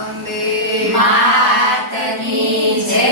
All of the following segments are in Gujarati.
અંબે માતની જય.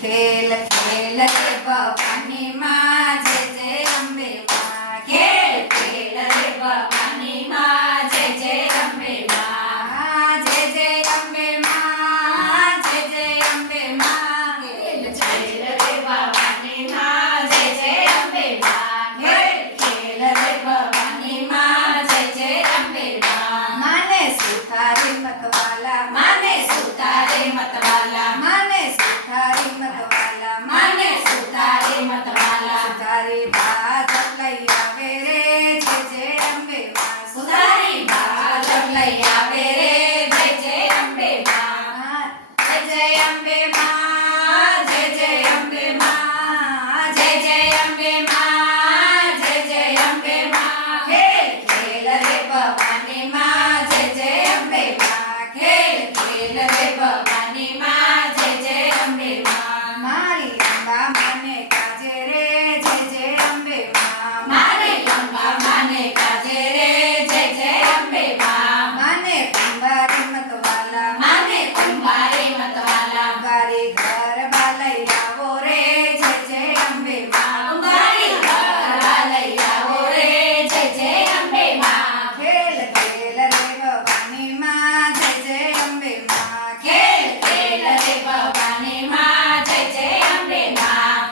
ખેલ ખેલ રે ભવાની માં જય જય અંબે માં ખેલ ખેલ રે ભવાની માં જય જય અંબે માં. જય જય અંબે માં જય જય અંબે માં ખેલ ખેલ રે ભવાની માં જય જય અંબે માં. ખેલ ખેલ રે ભવાની માં જય જય અંબે માં. માને સુથારી મતવાલા માને સુતારે મતવાલા માને સુથારી મતવાલા માને સુતારે મતવાલા. સુથારી બાદ લઈ આવે રે જય જય અંબે માં સુધારી બાલક લઈ આવે રે જય જય અંબે માં. જય જય અંબે માં જય જય અંબે માં જય જય અંબે માં જય જય અંબે માં. ખેલ ખેલ રે ભવાની માં જય જય અંબે માં. ખેલ ખેલ રે ભવાની માં જય જય અંબે માં. મારી અંબા મને કાજે રે જય જય અંબે માં મારે અંબા માને કાજે રે જય જય અંબે માં. માને કુંભારી મતવાલા માને કુંભારે મતવાલા. ગારી ઘર બાલઈ આવો રે જય જય અંબે માં કુંભારી ઘરવા લઈ આવો રે જય જય અંબે માં. ખેલ ખેલ રે ભવાની માં જય જય અંબે માં ખેલ ખેલ રે ભવાની માં જય જય અંબે માં.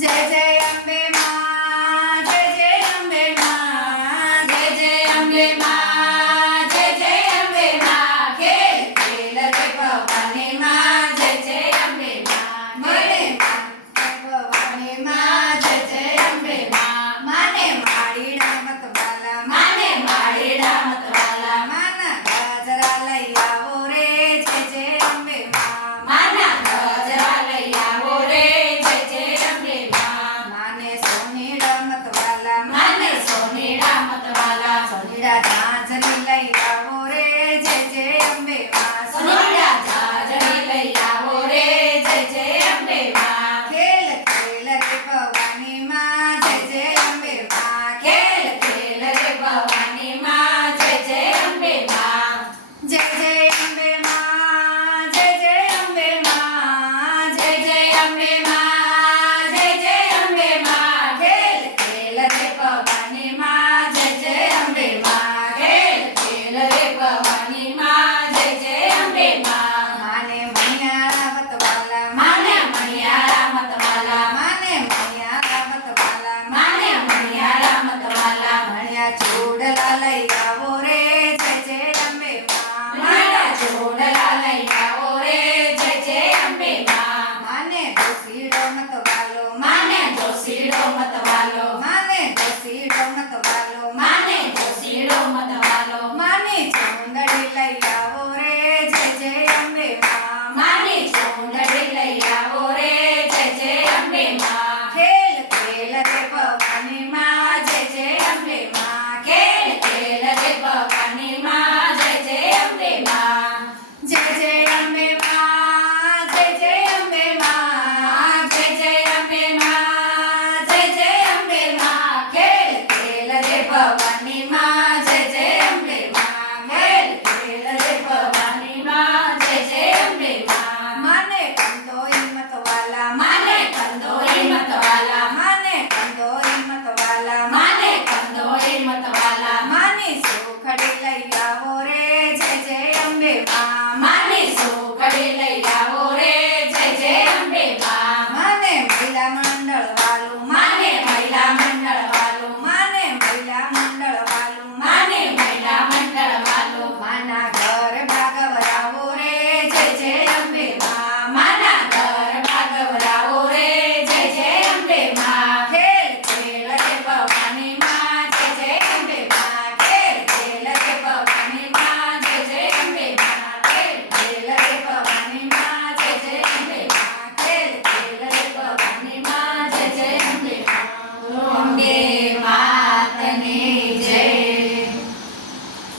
જય જય અંબે માં જય જય અંબે માં જય જય અંબે માં જય જય અંબે માં. ખેલ ખેલ રે ભવાની માં જય જય અંબે માં. મને ભવાની માં જય જય અંબે માં. માને માળીના મતવાલા માને માળેડા મતવાલા. માના ગાજરા લઈ આવો રે જય જય અંબે માં માના ગજરા લઈ આવો રે જય જય અંબે માં. માને સોનીડા મતવાલા માને સોનેડા મતવાલા. સોનીડા ઝાંઝરી લઈ આવો રે જય જય અંબે માં સોનેડા જાજરી લઈ આવો રે જય જય અંબે માં. ખેલ ખેલ રે ભવાની માં જય જય અંબે માં ખેલ ખેલ રે ભવાની માં જય જય અંબે માં. જય જય અંબે માં જય જય અંબે માં જય જય અંબે માં જય જય અંબે માં. ખેલ ખેલ રે ભવાની માં જય જય અંબે માં. ખેલ ખેલ રે ભવાની માં જય જય અંબે માં. માને મૈયાળા મતવાલા માને મણિયાળા મતવાલા. માને મૈયાળા મતવાલા માને મણિયાળા મતવાલા. મણિયા ચૂડલા લઈ આવો રે જય જય અંબે માં મારા જોડલા લઈ આવો રે જય જય અંબે માં. માને દોસીડો મતવાલો માને જોશીડો મતવાલો. માને દોસીડો મતવાલો માને જોશીડો મતવાલો. માને ચુંદડી લઈ આવો